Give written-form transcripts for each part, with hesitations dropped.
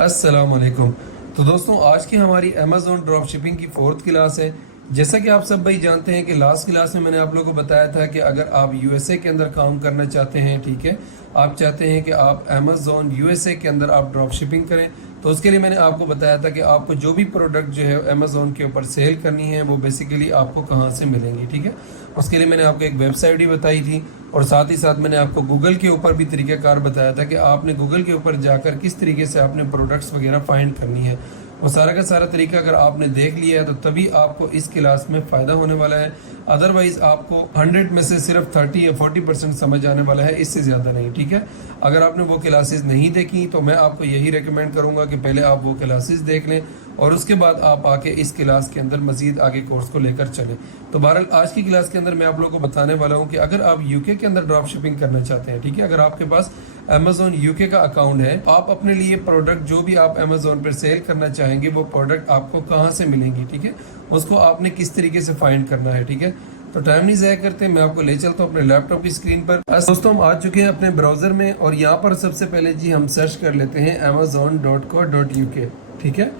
अस्सलाम वालेकुम। तो दोस्तों, आज की हमारी अमेज़ॉन ड्रॉप शिपिंग की फोर्थ क्लास है। जैसा कि आप सब भाई जानते हैं कि लास्ट क्लास में मैंने आप लोगों को बताया था कि अगर आप यूएसए के अंदर काम करना चाहते हैं, ठीक है, आप चाहते हैं कि आप अमेज़ॉन यूएसए के अंदर आप ड्रॉप शिपिंग करें, तो उसके लिए मैंने आपको बताया था कि आपको जो भी प्रोडक्ट जो है अमेज़ॉन के ऊपर सेल करनी है वो बेसिकली आपको कहाँ से मिलेंगी, ठीक है। उसके लिए मैंने आपको एक वेबसाइट भी बताई थी और साथ ही साथ मैंने आपको गूगल के ऊपर भी तरीक़ाकार बताया था कि आपने गूगल के ऊपर जाकर किस तरीके से आपने प्रोडक्ट्स वगैरह फाइंड करनी है। और सारा का सारा तरीका अगर आपने देख लिया है तो तभी आपको इस क्लास में फ़ायदा होने वाला है। अदरवाइज़ आपको 100 में से सिर्फ 30 या 40% समझ आने वाला है, इससे ज़्यादा नहीं, ठीक है। अगर आपने वो क्लासेस नहीं देखी तो मैं आपको यही रेकमेंड करूँगा कि पहले आप वो क्लासेस देख लें और उसके बाद आप आके इस क्लास के अंदर मज़ीद आगे कोर्स को लेकर चलें। तो बहरहाल आज की क्लास के अंदर मैं आप लोगों को बताने वाला हूँ कि अगर आप यूके के अंदर ड्रॉप शिपिंग करना चाहते हैं, ठीक है, अगर आपके पास अमेज़ॉन यूके का अकाउंट है, आप अपने लिए प्रोडक्ट जो भी आप अमेज़ॉन पर सेल करना चाहेंगे वो प्रोडक्ट आपको कहाँ से मिलेंगी, ठीक है, उसको आपने किस तरीके से फाइंड करना है, ठीक है। तो टाइम नहीं ज़ाया करते, मैं आपको ले चलता हूँ अपने लैपटॉप की स्क्रीन पर। दोस्तों, हम आ चुके हैं अपने ब्राउज़र में और यहाँ पर सबसे पहले जी हम सर्च कर लेते हैं amazon.co.uk, ठीक है।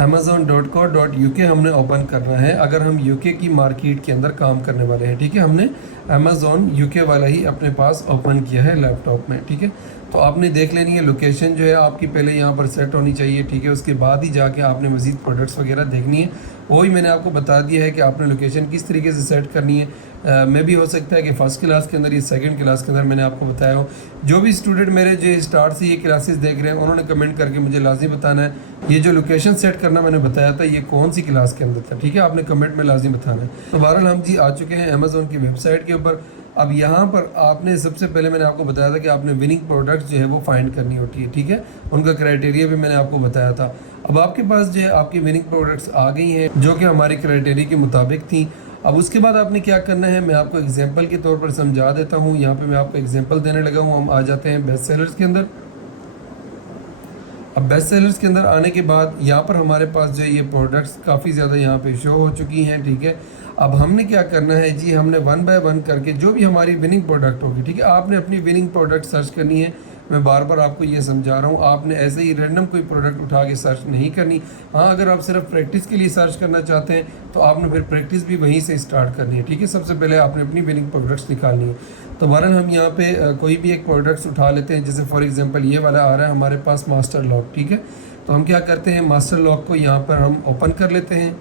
amazon.co.uk हमने ओपन करना है अगर हम यूके की मार्केट के अंदर काम करने वाले हैं, ठीक है। हमने अमेज़ॉन यूके वाला ही अपने पास ओपन किया है लैपटॉप में, ठीक है। तो आपने देख लेनी है लोकेशन जो है आपकी पहले यहाँ पर सेट होनी चाहिए, ठीक है। उसके बाद ही जाके आपने मज़ीद प्रोडक्ट्स वगैरह देखनी है। वही मैंने आपको बता दिया है कि आपने लोकेशन किस तरीके से सेट करनी है। मैं भी हो सकता है कि फ़र्स्ट क्लास के अंदर या सेकंड क्लास के अंदर मैंने आपको बताया हो। जो भी स्टूडेंट मेरे जो स्टार्ट से ये क्लासेस देख रहे हैं उन्होंने कमेंट करके मुझे लाजिम बताना है ये जो लोकेशन सेट करना मैंने बताया था ये कौन सी क्लास के अंदर था, ठीक है। आपने कमेंट में लाजिम बताना है। तो बहरहाल हम जी आ चुके हैं अमेज़ॉन की वेबसाइट के ऊपर। अब यहाँ पर आपने सबसे पहले मैंने आपको बताया था कि आपने विनिंग प्रोडक्ट्स जो है वो फाइंड करनी होती है, ठीक है। उनका क्राइटेरिया भी मैंने आपको बताया था। अब आपके पास जो है आपकी विनिंग प्रोडक्ट्स आ गई हैं जो कि हमारी क्राइटेरिया के मुताबिक थी। अब उसके बाद आपने क्या करना है मैं आपको एग्जांपल के तौर पर समझा देता हूँ। यहाँ पे मैं आपको एग्जांपल देने लगा हूँ। हम आ जाते हैं बेस्ट सेलर्स के अंदर। अब बेस्ट सेलर्स के अंदर आने के बाद यहाँ पर हमारे पास जो ये प्रोडक्ट्स काफ़ी ज़्यादा यहाँ पे शो हो चुकी हैं, ठीक है। अब हमने क्या करना है जी, हमने 1 बाय 1 करके जो भी हमारी विनिंग प्रोडक्ट होगी, ठीक है, आपने अपनी विनिंग प्रोडक्ट सर्च करनी है। मैं बार बार आपको ये समझा रहा हूँ, आपने ऐसे ही रैंडम कोई प्रोडक्ट उठा के सर्च नहीं करनी। हाँ, अगर आप सिर्फ प्रैक्टिस के लिए सर्च करना चाहते हैं तो आपने फिर प्रैक्टिस भी वहीं से स्टार्ट करनी है, ठीक है। सबसे पहले आपने अपनी विनिंग प्रोडक्ट्स निकालनी है। तो बहरहाल हम यहाँ पे कोई भी एक प्रोडक्ट्स उठा लेते हैं। जैसे फॉर एग्जांपल ये वाला आ रहा है हमारे पास मास्टर लॉक, ठीक है। तो हम क्या करते हैं मास्टर लॉक को यहाँ पर हम ओपन कर लेते हैं।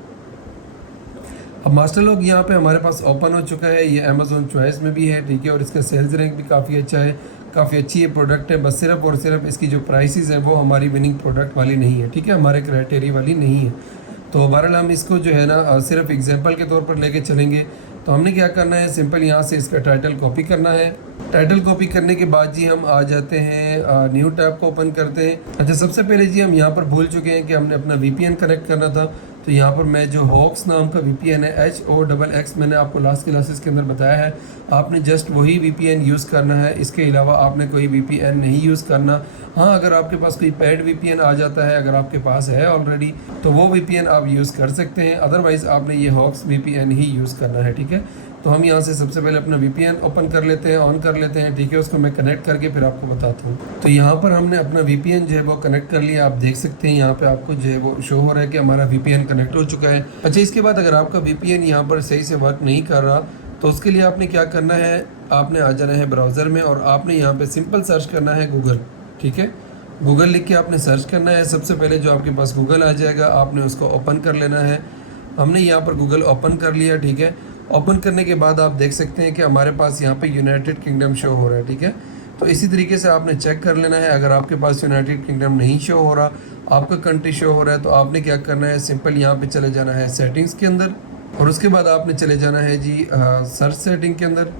अब मास्टर लॉक यहाँ पे हमारे पास ओपन हो चुका है। ये अमेज़ॉन चॉइस में भी है, ठीक है, और इसका सेल्स रैंक भी काफ़ी अच्छा है, काफ़ी अच्छी ये प्रोडक्ट है। बस सिर्फ और सिर्फ इसकी जो प्राइसेस हैं वो हमारी विनिंग प्रोडक्ट वाली नहीं है, ठीक है, हमारे क्राइटेरिया वाली नहीं है। तो बहरहाल हम इसको जो है ना सिर्फ एग्जांपल के तौर पर लेके चलेंगे। तो हमने क्या करना है, सिंपल यहाँ से इसका टाइटल कॉपी करना है। टाइटल कॉपी करने के बाद जी हम आ जाते हैं न्यू टैब को ओपन करते हैं। अच्छा, सबसे पहले जी हम यहाँ पर भूल चुके हैं कि हमने अपना VPN कनेक्ट करना था। तो यहाँ पर मैं जो हॉक्स नाम का VPN है HOXX मैंने आपको लास्ट क्लासेस के अंदर बताया है, आपने जस्ट वही VPN यूज़ करना है। इसके अलावा आपने कोई VPN नहीं यूज़ करना। हाँ, अगर आपके पास कोई पेड VPN आ जाता है, अगर आपके पास है ऑलरेडी, तो वो VPN आप यूज़ कर सकते हैं। अदरवाइज़ आपने ये हॉक्स VPN ही यूज़ करना है, ठीक है। तो हम यहाँ से सबसे पहले अपना VPN ओपन कर लेते हैं, ऑन कर लेते हैं, ठीक है। उसको मैं कनेक्ट करके फिर आपको बताता हूँ। तो यहाँ पर हमने अपना VPN जो है वो कनेक्ट कर लिया। आप देख सकते हैं यहाँ पे आपको जो है वो शो हो रहा है कि हमारा VPN कनेक्ट हो चुका है। अच्छा, इसके बाद अगर आपका VPN यहाँ पर सही से वर्क नहीं कर रहा तो उसके लिए आपने क्या करना है, आपने आ जाना है ब्राउज़र में और आपने यहाँ पर सिंपल सर्च करना है गूगल, ठीक है। गूगल लिख के आपने सर्च करना है। सबसे पहले जो आपके पास गूगल आ जाएगा आपने उसको ओपन कर लेना है। हमने यहाँ पर गूगल ओपन कर लिया, ठीक है। ओपन करने के बाद आप देख सकते हैं कि हमारे पास यहाँ पे यूनाइटेड किंगडम शो हो रहा है, ठीक है। तो इसी तरीके से आपने चेक कर लेना है। अगर आपके पास यूनाइटेड किंगडम नहीं शो हो रहा, आपका कंट्री शो हो रहा है, तो आपने क्या करना है, सिंपल यहाँ पे चले जाना है सेटिंग्स के अंदर और उसके बाद आपने चले जाना है जी सर्च सेटिंग के अंदर।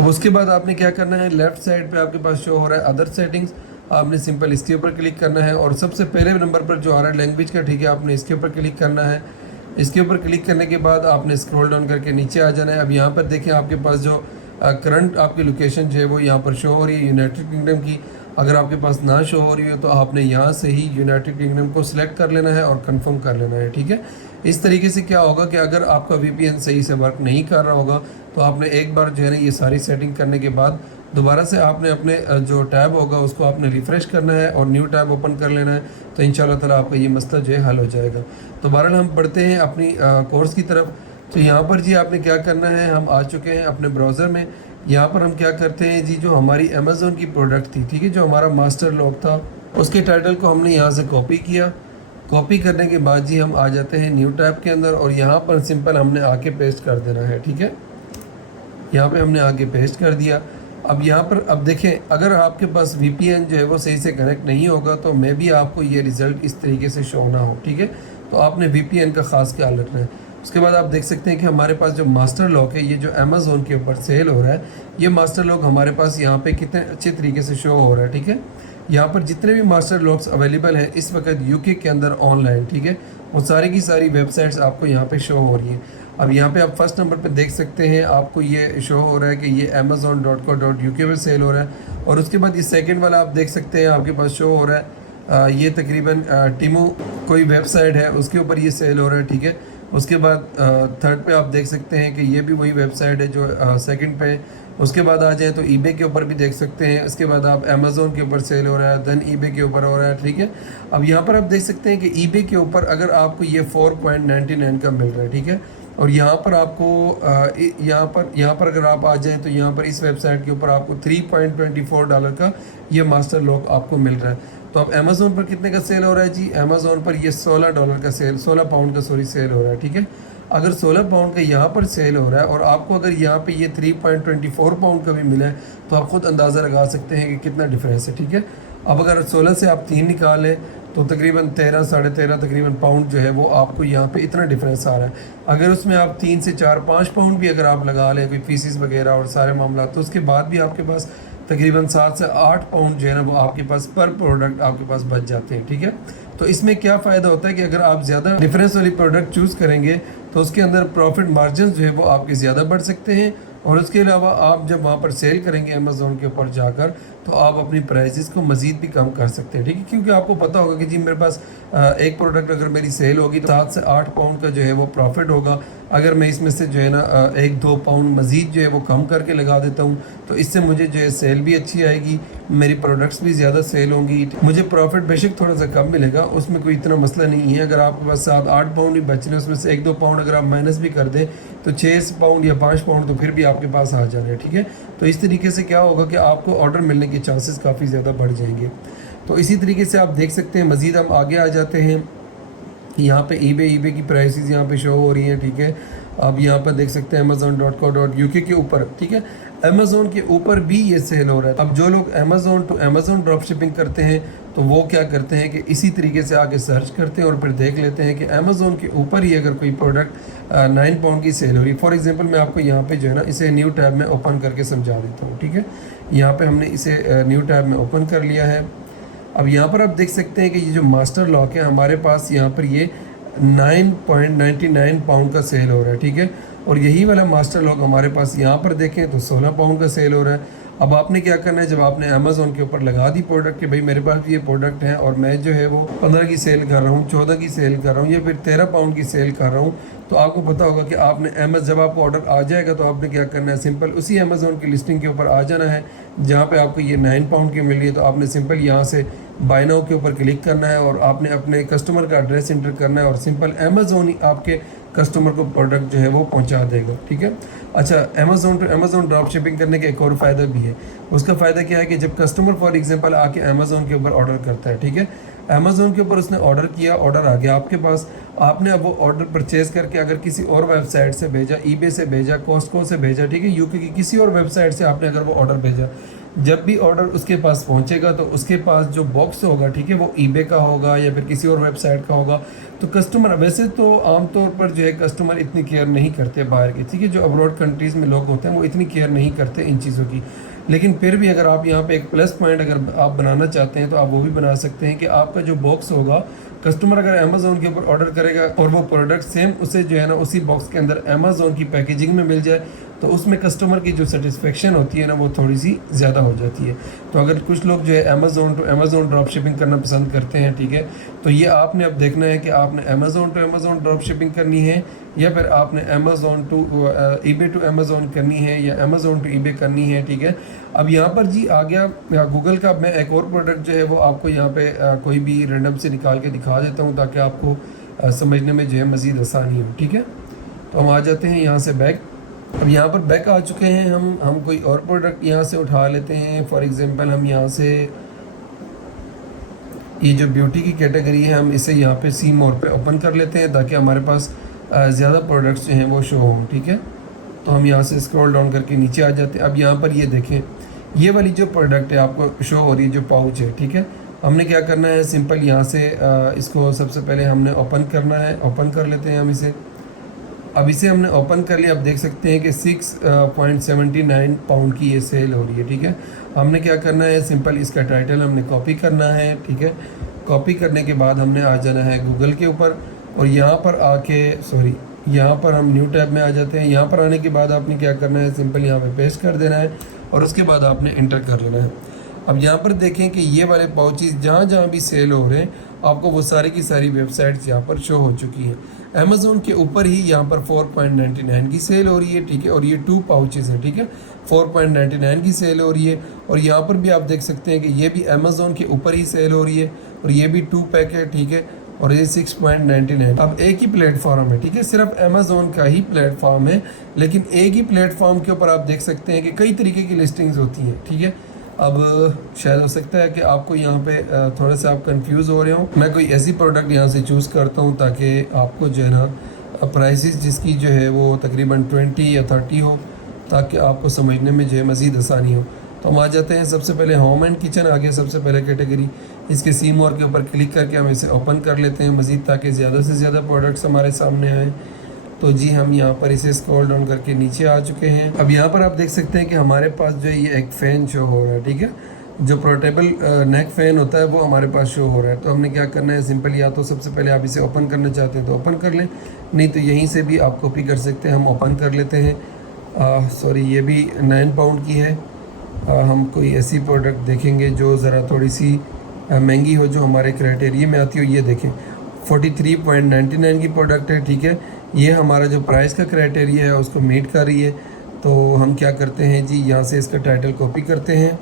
अब उसके बाद आपने क्या करना है, लेफ्ट साइड पर आपके पास शो हो रहा है अदर सेटिंग्स, आपने सिंपल इसके ऊपर क्लिक करना है और सबसे पहले नंबर पर जो आ रहा है लैंग्वेज का, ठीक है, आपने इसके ऊपर क्लिक करना है। इसके ऊपर क्लिक करने के बाद आपने स्क्रॉल डाउन करके नीचे आ जाना है। अब यहाँ पर देखें आपके पास जो करंट आपकी लोकेशन जो है वो यहाँ पर शो हो रही है यूनाइटेड किंगडम की। अगर आपके पास ना शो हो रही हो तो आपने यहाँ से ही यूनाइटेड किंगडम को सिलेक्ट कर लेना है और कंफर्म कर लेना है, ठीक है। इस तरीके से क्या होगा कि अगर आपका VPN सही से वर्क नहीं कर रहा होगा तो आपने एक बार जो है ना ये सारी सेटिंग करने के बाद दोबारा से आपने अपने जो टैब होगा उसको आपने रिफ़्रेश करना है और न्यू टैब ओपन कर लेना है, तो इंशाल्लाह ताला आपका ये मसला जो है हल हो जाएगा। तो बहरहाल हम पढ़ते हैं अपनी कोर्स की तरफ। तो यहाँ पर जी आपने क्या करना है, हम आ चुके हैं अपने ब्राउज़र में। यहाँ पर हम क्या करते हैं जी, जो हमारी अमेज़ोन की प्रोडक्ट थी, ठीक है, जो हमारा मास्टर लॉक था, उसके टाइटल को हमने यहाँ से कॉपी किया। कॉपी करने के बाद जी हम आ जाते हैं न्यू टैब के अंदर और यहाँ पर सिंपल हमने आके पेस्ट कर देना है, ठीक है। यहाँ पे हमने आगे पेस्ट कर दिया। अब यहाँ पर अब देखें, अगर आपके पास VPN जो है वो सही से कनेक्ट नहीं होगा तो मे भी आपको ये रिज़ल्ट इस तरीके से शो ना हो, ठीक है। तो आपने VPN का ख़ास ख्याल रखना है। उसके बाद आप देख सकते हैं कि हमारे पास जो मास्टर लॉक है, ये जो अमेज़ोन के ऊपर सेल हो रहा है, ये मास्टर लॉक हमारे पास यहाँ पे कितने अच्छे तरीके से शो हो रहा है, ठीक है। यहाँ पर जितने भी मास्टर लॉक्स अवेलेबल हैं इस वक्त UK के अंदर ऑनलाइन, ठीक है, वो सारी की सारी वेबसाइट्स आपको यहाँ पे शो हो रही हैं। अब यहाँ पे आप फर्स्ट नंबर पे देख सकते हैं, आपको ये शो हो रहा है कि ये amazon.co.uk पे सेल हो रहा है। और उसके बाद ये सेकंड वाला आप देख सकते हैं, आपके पास शो हो रहा है ये तकरीबन टिमो कोई वेबसाइट है उसके ऊपर ये सेल हो रहा है, ठीक है। उसके बाद थर्ड पे आप देख सकते हैं कि ये भी वही वेबसाइट है जो सेकंड पे है। उसके बाद आ जाए तो eBay के ऊपर भी देख सकते हैं। उसके बाद आप अमेज़ोन के ऊपर सेल हो रहा है, देन eBay के ऊपर हो रहा है, ठीक है। अब यहाँ पर आप देख सकते हैं कि eBay के ऊपर अगर आपको ये 4.99 का मिल रहा है, ठीक है। और यहाँ पर आपको यहाँ पर अगर आप आ जाएँ तो यहाँ पर इस वेबसाइट के ऊपर आपको $3.24 का ये मास्टर लॉक आपको मिल रहा है। तो अब अमेज़ोन पर कितने का सेल हो रहा है जी, अमेज़ोन पर ये $16 का सेल, 16 पाउंड का सॉरी सेल हो रहा है, ठीक है। अगर 16 पाउंड का यहाँ पर सेल हो रहा है और आपको अगर यहाँ पे ये 3.24 पाउंड का भी मिला है तो आप ख़ुद अंदाज़ा लगा सकते हैं कि कितना डिफरेंस है, ठीक है। अब अगर 16 से आप 3 निकालें तो तकरीबन 13 साढ़े 13 तकरीबन पाउंड जो है वो आपको यहाँ पे इतना डिफरेंस आ रहा है। अगर उसमें आप 3 से 4-5 पाउंड भी अगर आप लगा लें कोई फीसिस वगैरह और सारे मामला, तो उसके बाद भी आपके पास तकरीबन 7 से 8 पाउंड जो है ना वो आपके पास पर प्रोडक्ट आपके पास बच जाते हैं, ठीक है। तो इसमें क्या फ़ायदा होता है कि अगर आप ज़्यादा डिफरेंस वाली प्रोडक्ट चूज़ करेंगे तो उसके अंदर प्रॉफिट मार्जिन जो है वो आपके ज़्यादा बढ़ सकते हैं। और उसके अलावा आप जब वहाँ पर सेल करेंगे अमेज़ोन के ऊपर जाकर तो आप अपनी प्राइसेस को मज़ीद भी कम कर सकते हैं, ठीक है। क्योंकि आपको पता होगा कि जी मेरे पास एक प्रोडक्ट अगर मेरी सेल होगी तो 7 से 8 पाउंड का जो है वो प्रॉफिट होगा। अगर मैं इसमें से जो है ना 1-2 पाउंड मज़ीद जो है वो कम करके लगा देता हूँ तो इससे मुझे जो है सेल भी अच्छी आएगी, मेरी प्रोडक्ट्स भी ज़्यादा सेल होंगी, मुझे प्रॉफिट बेशक थोड़ा सा कम मिलेगा, उसमें कोई इतना मसला नहीं है। अगर आपके पास 7-8 पाउंड ही बच रहे हैं उसमें से 1-2 पाउंड अगर आप माइनस भी कर दें तो 6 पाउंड या 5 पाउंड तो फिर भी आपके पास आ जा रहे हैं, ठीक है। तो इस तरीके से क्या होगा कि आपको ऑर्डर मिलने के चांसेस काफ़ी ज़्यादा बढ़ जाएंगे। तो इसी तरीके से आप देख सकते हैं, मज़ीद हम आगे आ जाते हैं। यहाँ पे eBay की प्राइसेस यहाँ पे शो हो रही हैं, ठीक है। अब यहाँ पर देख सकते हैं amazon.co.uk के ऊपर, ठीक है, अमेज़ोन के ऊपर भी ये सेल हो रहा है। अब जो लोग Amazon to Amazon drop shipping करते हैं तो वो क्या करते हैं कि इसी तरीके से आगे सर्च करते हैं और फिर देख लेते हैं कि अमेज़ोन के ऊपर ही अगर कोई प्रोडक्ट 9 पाउंड की सेल हो रही है। फॉर एग्जांपल मैं आपको यहाँ पे जो है ना इसे न्यू टैब में ओपन करके समझा देता हूँ, ठीक है। यहाँ पे हमने इसे न्यू टैब में ओपन कर लिया है। अब यहाँ पर आप देख सकते हैं कि ये जो मास्टर लॉक है हमारे पास यहाँ पर ये 9.99 पाउंड का सेल हो रहा है, ठीक है। और यही वाला मास्टर लॉक हमारे पास यहाँ पर देखें तो 16 पाउंड का सेल हो रहा है। अब आपने क्या करना है, जब आपने अमेज़ोन के ऊपर लगा दी प्रोडक्ट कि भाई मेरे पास भी ये प्रोडक्ट है और मैं जो है वो 15 की सेल कर रहा हूँ, 14 की सेल कर रहा हूँ या फिर 13 पाउंड की सेल कर रहा हूँ, तो आपको पता होगा कि आपने जब आपको ऑर्डर आ जाएगा तो आपने क्या करना है, सिंपल उसी अमेज़ोन की लिस्टिंग के ऊपर आ जाना है जहाँ पे आपको ये 9 पाउंड की मिल रही है। तो आपने सिंपल यहाँ से बाय नाउ के ऊपर क्लिक करना है और आपने अपने कस्टमर का एड्रेस इंटर करना है और सिंपल अमेज़ोन ही आपके कस्टमर को प्रोडक्ट जो है वो पहुंचा देगा, ठीक है। अच्छा, Amazon to Amazon drop shipping करने का एक और फ़ायदा भी है। उसका फ़ायदा क्या है कि जब कस्टमर फॉर एग्जांपल आके अमेज़ोन के ऊपर ऑर्डर करता है, ठीक है, अमेज़ोन के ऊपर उसने ऑर्डर किया, ऑर्डर आ गया आपके पास, आपने अब वो ऑर्डर परचेज करके अगर किसी और वेबसाइट से भेजा, eBay से भेजा, कॉस्टको से भेजा, ठीक है, UK की किसी और वेबसाइट से आपने अगर वो ऑर्डर भेजा, जब भी ऑर्डर उसके पास पहुंचेगा तो उसके पास जो बॉक्स होगा, ठीक है, वो eBay का होगा या फिर किसी और वेबसाइट का होगा। तो कस्टमर वैसे तो आमतौर पर जो है कस्टमर इतनी केयर नहीं करते बाहर की, ठीक है, जो अब्रॉड कंट्रीज़ में लोग होते हैं वो इतनी केयर नहीं करते इन चीज़ों की। लेकिन फिर भी अगर आप यहाँ पे एक प्लस पॉइंट अगर आप बनाना चाहते हैं तो आप वो भी बना सकते हैं कि आपका जो बॉक्स होगा, कस्टमर अगर अमेज़ोन के ऊपर ऑर्डर करेगा और वो प्रोडक्ट सेम उसे जो है ना उसी बॉक्स के अंदर अमेज़ोन की पैकेजिंग में मिल जाए तो उसमें कस्टमर की जो सेटिस्फेक्शन होती है ना वो थोड़ी सी ज़्यादा हो जाती है। तो अगर कुछ लोग जो है Amazon to Amazon drop shipping करना पसंद करते हैं, ठीक है, तो ये आपने अब देखना है कि आपने Amazon to Amazon drop shipping करनी है या फिर आपने Amazon to eBay to Amazon करनी है या अमेज़ोन टू ईबे करनी है, ठीक है। अब यहाँ पर जी आ गया गूगल का। मैं एक और प्रोडक्ट जो है वो आपको यहाँ पे कोई भी रैंडम से निकाल के दिखा देता हूँ ताकि आपको समझने में जो है मज़ीद आसानी हो, ठीक है। तो हम आ जाते हैं यहाँ से बैक। अब यहाँ पर बैक आ चुके हैं हम कोई और प्रोडक्ट यहाँ से उठा लेते हैं। फॉर एग्ज़ाम्पल हम यहाँ से ये जो ब्यूटी की कैटेगरी है हम इसे यहाँ पे सी मोर पे ओपन कर लेते हैं ताकि हमारे पास ज़्यादा प्रोडक्ट्स जो हैं वो शो हों, ठीक है। तो हम यहाँ से स्क्रॉल डाउन करके नीचे आ जाते हैं। अब यहाँ पर ये देखें, ये वाली जो प्रोडक्ट है आपको शो हो रही है, जो पाउच है, ठीक है। हमने क्या करना है, सिंपल यहाँ से इसको सबसे पहले हमने ओपन करना है। ओपन कर लेते हैं हम इसे। अब इसे हमने ओपन कर लिया। अब देख सकते हैं कि 6.79 पाउंड की ये सेल हो रही है, ठीक है। हमने क्या करना है, सिंपल इसका टाइटल हमने कॉपी करना है, ठीक है। कॉपी करने के बाद हमने आ जाना है गूगल के ऊपर और यहाँ पर आके यहाँ पर हम न्यू टैब में आ जाते हैं। यहाँ पर आने के बाद आपने क्या करना है, सिंपल यहाँ पे पेस्ट कर देना है और उसके बाद आपने इंटर कर लेना है। अब यहाँ पर देखें कि ये वाले पाउचेस जहाँ जहाँ भी सेल हो रहे हैं आपको वो सारी की सारी वेबसाइट्स यहाँ पर शो हो चुकी हैं। अमेज़ोन के ऊपर ही यहाँ पर 4.99 की सेल हो रही है, ठीक है। और ये 2 पाउचेस हैं, ठीक है। 4.99 की सेल हो रही है और यहाँ पर भी आप देख सकते हैं कि ये भी अमेज़ोन के ऊपर ही सेल हो रही है और ये भी 2 पैक है, ठीक है। और ये 6.99। अब एक ही प्लेटफॉर्म है, ठीक है, सिर्फ अमेज़ोन का ही प्लेटफॉर्म है, लेकिन एक ही प्लेटफॉर्म के ऊपर आप देख सकते हैं कि कई तरीके की लिस्टिंग्स होती हैं, ठीक है। अब शायद हो सकता है कि आपको यहाँ पे थोड़ा सा आप कंफ्यूज हो रहे हो। मैं कोई ऐसी प्रोडक्ट यहाँ से चूज़ करता हूँ ताकि आपको जो है ना प्राइसेस जिसकी जो है वो तकरीबन 20 या 30 हो, ताकि आपको समझने में जो है मज़ीद आसानी हो। तो हम आ जाते हैं सबसे पहले होम एंड किचन आ गया सबसे पहले कैटेगरी। इसके सी मोर के ऊपर क्लिक करके हम इसे ओपन कर लेते हैं मज़ीद, ताकि ज़्यादा से ज़्यादा प्रोडक्ट्स हमारे सामने आएँ। तो जी हम यहाँ पर इसे स्क्रॉल डाउन करके नीचे आ चुके हैं। अब यहाँ पर आप देख सकते हैं कि हमारे पास जो ये एक फ़ैन शो हो रहा है, ठीक है। जो पोर्टेबल नेक फ़ैन होता है वो हमारे पास शो हो रहा है। तो हमने क्या करना है, सिंपल या तो सबसे पहले आप इसे ओपन करना चाहते हैं तो ओपन कर लें, नहीं तो यहीं से भी आप कॉपी कर सकते हैं। हम ओपन कर लेते हैं। सॉरी, ये भी 9 पाउंड की है। हम कोई ऐसी प्रोडक्ट देखेंगे जो ज़रा थोड़ी सी महंगी हो, जो हमारे क्राइटेरिया में आती हो। ये देखें 43.99 की प्रोडक्ट है, ठीक है। ये हमारा जो प्राइस का क्राइटेरिया है उसको मीट कर रही है। तो हम क्या करते हैं जी, यहाँ से इसका टाइटल कॉपी करते हैं।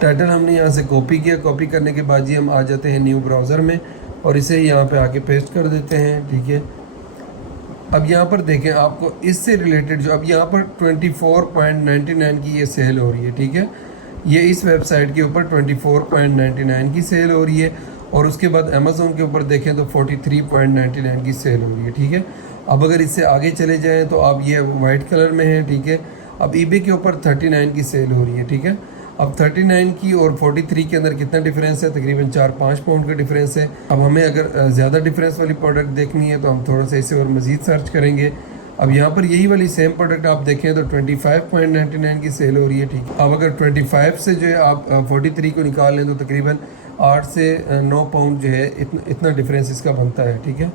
टाइटल हमने यहाँ से कॉपी किया। कॉपी करने के बाद जी हम आ जाते हैं न्यू ब्राउज़र में और इसे यहाँ पे आके पेस्ट कर देते हैं, ठीक है। अब यहाँ पर देखें आपको इससे रिलेटेड जो अब यहाँ पर 24.99 की ये सेल हो रही है, ठीक है। ये इस वेबसाइट के ऊपर 24.99 की सेल हो रही है और उसके बाद अमेज़ोन के ऊपर देखें तो 43.99 की सेल हो रही है, ठीक है। अब अगर इससे आगे चले जाएं तो आप ये वाइट कलर में है, ठीक है। अब ईबे के ऊपर 39 की सेल हो रही है, ठीक है। अब 39 की और 43 के अंदर कितना डिफरेंस है, तकरीबन 4-5 पाउंड का डिफरेंस है। अब हमें अगर ज़्यादा डिफरेंस वाली प्रोडक्ट देखनी है तो हम थोड़ा सा इसे और मज़ीद सर्च करेंगे। अब यहाँ पर यही वाली सेम प्रोडक्ट आप देखें तो 25.99 की सेल हो रही है, ठीक है। अब अगर 25 से जो है आप 43 को निकाल लें तो तकरीबन 8 से 9 पाउंड जो है इतना डिफरेंस इसका बनता है, ठीक है।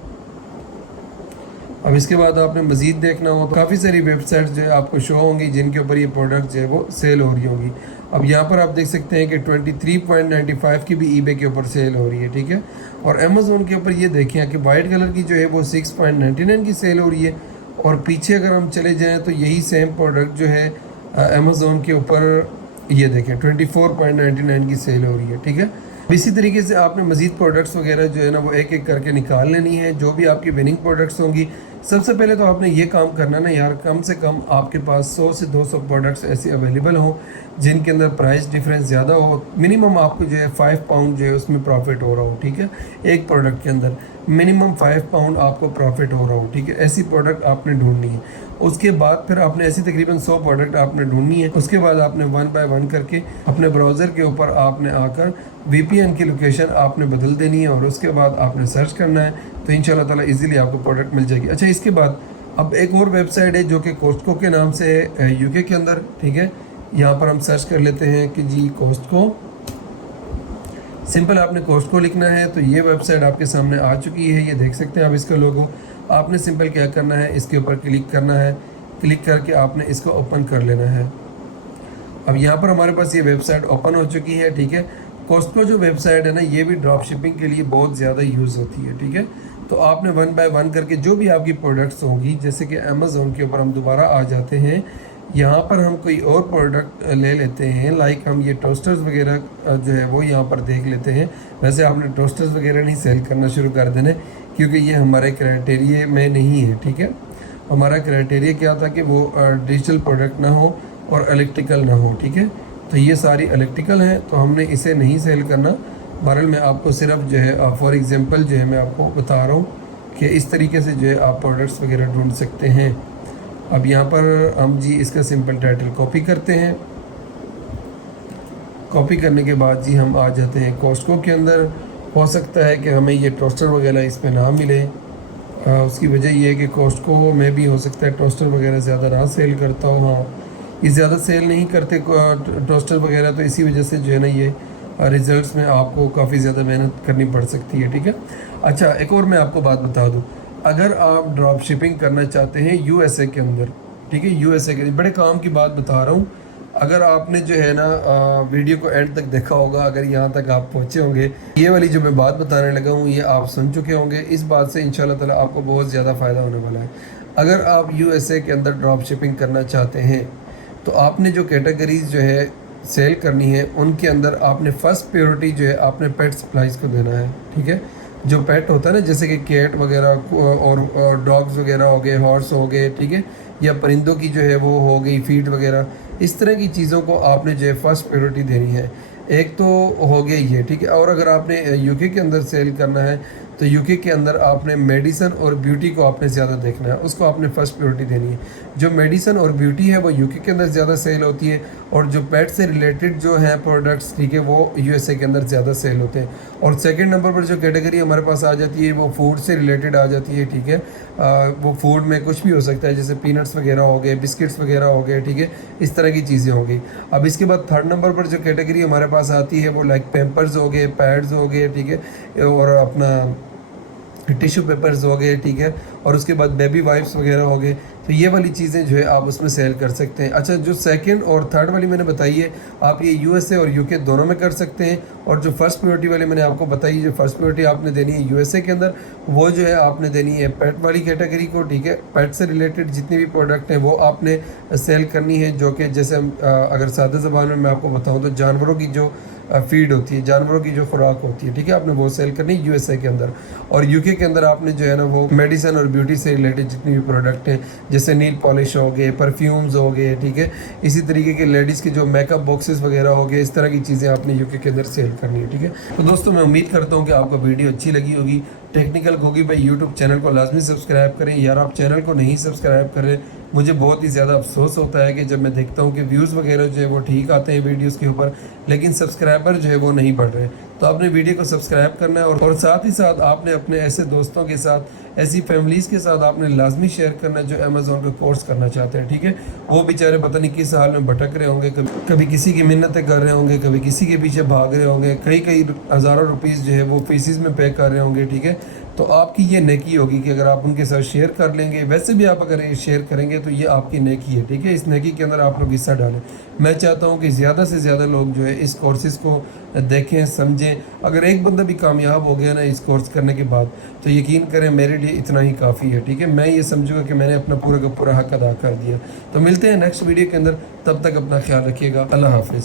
अब इसके बाद आपने मज़ीद देखना हो तो काफ़ी सारी वेबसाइट्स जो है आपको शो होंगी जिनके ऊपर ये प्रोडक्ट जो है वो सेल हो रही होंगी। अब यहाँ पर आप देख सकते हैं कि 23.95 की भी ईबे के ऊपर सेल हो रही है, ठीक है। और अमेज़ोन के ऊपर ये देखें कि वाइट कलर की जो है वो 6.99 की सेल हो रही है और पीछे अगर हम चले जाएँ तो यही सेम प्रोडक्ट जो है अमेज़ोन के ऊपर ये देखें 24.99 की सेल हो रही है, ठीक है। इसी तरीके से आपने मज़ीद प्रोडक्ट्स वगैरह जो है ना वो एक एक करके निकाल लेनी है, जो भी आपकी विनिंग प्रोडक्ट्स होंगी। सबसे पहले तो आपने ये काम करना ना यार, कम से कम आपके पास 100 से 200 प्रोडक्ट्स ऐसे अवेलेबल हों जिनके अंदर प्राइस डिफरेंस ज़्यादा हो। मिनिमम आपको जो है 5 पाउंड जो है उसमें प्रॉफिट हो रहा हो, ठीक है। एक प्रोडक्ट के अंदर मिनिमम 5 पाउंड आपको प्रॉफिट हो रहा हो, ठीक है। ऐसी प्रोडक्ट आपने ढूंढनी है। उसके बाद फिर आपने ऐसी तकरीबन 100 प्रोडक्ट आपने ढूंढनी है। उसके बाद आपने 1 बाय 1 करके अपने ब्राउज़र के ऊपर आपने आकर VPN की लोकेशन आपने बदल देनी है और उसके बाद आपने सर्च करना है, तो इंशाल्लाह ताला इजीली आपको प्रोडक्ट मिल जाएगी। अच्छा, इसके बाद अब एक और वेबसाइट है जो कि कॉस्टको के नाम से है UK के अंदर, ठीक है। यहाँ पर हम सर्च कर लेते हैं कि जी कॉस्टको। सिंपल आपने कॉस्टको लिखना है तो ये वेबसाइट आपके सामने आ चुकी है। ये देख सकते हैं आप इसका लोगो। आपने सिंपल क्या करना है, इसके ऊपर क्लिक करना है। क्लिक करके आपने इसको ओपन कर लेना है। अब यहाँ पर हमारे पास ये वेबसाइट ओपन हो चुकी है, ठीक है। कॉस्टको जो वेबसाइट है ना, ये भी ड्रॉप शिपिंग के लिए बहुत ज़्यादा यूज़ होती है, ठीक है। तो आपने 1 बाय 1 करके जो भी आपकी प्रोडक्ट्स होंगी, जैसे कि अमेज़ोन के ऊपर हम दोबारा आ जाते हैं, यहाँ पर हम कोई और प्रोडक्ट ले लेते हैं, लाइक हम ये टोस्टर्स वगैरह जो है वो यहाँ पर देख लेते हैं। वैसे आपने टोस्टर्स वगैरह नहीं सेल करना शुरू कर देना, क्योंकि ये हमारे क्राइटेरिया में नहीं है, ठीक है। हमारा क्राइटेरिया क्या था कि वो डिजिटल प्रोडक्ट ना हो और इलेक्ट्रिकल ना हो, ठीक है। तो ये सारी इलेक्ट्रिकल हैं, तो हमने इसे नहीं सेल करना। बहरहाल मैं आपको सिर्फ जो है फॉर एग्जांपल जो है मैं आपको बता रहा हूँ कि इस तरीके से जो है आप प्रोडक्ट्स वगैरह ढूंढ सकते हैं। अब यहाँ पर हम जी इसका सिंपल टाइटल कॉपी करते हैं। कॉपी करने के बाद जी हम आ जाते हैं कॉस्टको के अंदर। हो सकता है कि हमें ये टोस्टर वगैरह इसमें ना मिले, उसकी वजह ये है कि कॉस्टको में भी हो सकता है टोस्टर वगैरह ज़्यादा ना सेल करता हो। हाँ, ये ज़्यादा सेल नहीं करते टोस्टर वगैरह, तो इसी वजह से जो है ना ये रिज़ल्ट्स में आपको काफ़ी ज़्यादा मेहनत करनी पड़ सकती है, ठीक है। अच्छा, एक और मैं आपको बात बता दूं, अगर आप ड्रॉप शिपिंग करना चाहते हैं यूएसए के अंदर, ठीक है, यूएसए के बड़े काम की बात बता रहा हूँ। अगर आपने जो है ना वीडियो को एंड तक देखा होगा, अगर यहाँ तक आप पहुँचे होंगे, ये वाली जो मैं बात बताने लगा हूँ ये आप सुन चुके होंगे। इस बात से इंशाल्लाह ताला आपको बहुत ज़्यादा फ़ायदा होने वाला है। अगर आप यूएसए के अंदर ड्रॉप शिपिंग करना चाहते हैं, तो आपने जो कैटेगरीज जो है सेल करनी है, उनके अंदर आपने फ़र्स्ट प्रायोरिटी जो है आपने पेट सप्लाईज़ को देना है, ठीक है। जो पेट होता है ना, जैसे कि कैट वगैरह और डॉग्स वगैरह हो गए, हॉर्स हो गए, ठीक है, या परिंदों की जो है वो हो गई फीड वगैरह, इस तरह की चीज़ों को आपने जो है फर्स्ट प्रायोरिटी देनी है। एक तो हो गया ये, ठीक है। और अगर आपने यूके के अंदर सेल करना है, तो यूके के अंदर आपने मेडिसन और ब्यूटी को आपने ज़्यादा देखना है, उसको आपने फर्स्ट प्रायोरिटी देनी है। जो मेडिसन और ब्यूटी है वो यूके के अंदर ज़्यादा सेल होती है, और जो पेट से रिलेटेड जो है प्रोडक्ट्स, ठीक है, वो यूएसए के अंदर ज़्यादा सेल होते हैं। और सेकंड नंबर पर जो कैटेगरी हमारे पास आ जाती है वो फूड से रिलेटेड आ जाती है, ठीक है। वो फूड में कुछ भी हो सकता है, जैसे पीनट्स वगैरह हो गए, बिस्किट्स वगैरह हो गए, ठीक है, इस तरह की चीज़ें हो गई। अब इसके बाद थर्ड नंबर पर जो कैटेगरी हमारे पास आती है वो लाइक पैम्पर्स हो गए, पैड्स हो गए, ठीक है, और अपना टिश्यू पेपर्स हो गए, ठीक है, और उसके बाद बेबी वाइप्स वगैरह हो गए। तो ये वाली चीज़ें जो है आप उसमें सेल कर सकते हैं। अच्छा, जो सेकंड और थर्ड वाली मैंने बताई है, आप ये यूएसए और यूके दोनों में कर सकते हैं। और जो फर्स्ट प्रायोरिटी वाली मैंने आपको बताई, जो फर्स्ट प्रायोरिटी आपने देनी है यूएसए के अंदर, वो जो है आपने देनी है पेट वाली कैटेगरी को, ठीक है। पेट से रिलेटेड जितनी भी प्रोडक्ट हैं वो आपने सेल करनी है, जो कि जैसे हम अगर सादा ज़बान में मैं आपको बताऊँ तो जानवरों की जो फीड होती है, जानवरों की जो खुराक होती है, ठीक है, आपने वो सेल करनी है यूएसए के अंदर। और यूके के अंदर आपने जो है ना वो मेडिसिन और ब्यूटी से रिलेटेड जितनी भी प्रोडक्ट हैं, जैसे नील पॉलिश हो गए, परफ्यूम्स हो गए, ठीक है, इसी तरीके के लेडीज़ के जो मेकअप बॉक्सेस वगैरह हो गए, इस तरह की चीज़ें आपने यूके के अंदर सेल करनी है, ठीक है। तो दोस्तों, मैं उम्मीद करता हूँ कि आपको वीडियो अच्छी लगी होगी। टेक्निकल गोगी भाई यूट्यूब चैनल को लाजमी सब्सक्राइब करें। यार, आप चैनल को नहीं सब्सक्राइब कर रहे, मुझे बहुत ही ज़्यादा अफसोस होता है कि जब मैं देखता हूँ कि व्यूज़ वगैरह जो है वो ठीक आते हैं वीडियोस के ऊपर, लेकिन सब्सक्राइबर जो है वो नहीं बढ़ रहे। तो आपने वीडियो को सब्सक्राइब करना है, और साथ ही साथ आपने अपने ऐसे दोस्तों के साथ, ऐसी फैमिलीज़ के साथ आपने लाजमी शेयर करना है जो अमेज़ोन पे कोर्स करना चाहते हैं, ठीक है। वो बेचारे पता नहीं किस हाल में भटक रहे होंगे, कभी किसी की मिन्नतें कर रहे होंगे, कभी किसी के पीछे भाग रहे होंगे, कई हज़ारों रुपीज़ जो है वो फीसिस में पे कर रहे होंगे, ठीक है। तो आपकी ये नेकी होगी कि अगर आप उनके साथ शेयर कर लेंगे। वैसे भी आप अगर ये शेयर करेंगे तो ये आपकी नेकी है, ठीक है। इस नेकी के अंदर आप लोग हिस्सा डालें। मैं चाहता हूँ कि ज़्यादा से ज़्यादा लोग जो है इस कोर्सेज़ को देखें, समझें। अगर एक बंदा भी कामयाब हो गया ना इस कोर्स करने के बाद, तो यकीन करें मेरे लिए इतना ही काफ़ी है, ठीक है। मैं ये समझूंगा कि मैंने अपना पूरा का पूरा हक अदा कर दिया। तो मिलते हैं नेक्स्ट वीडियो के अंदर, तब तक अपना ख्याल रखिएगा। अल्लाह हाफिज़।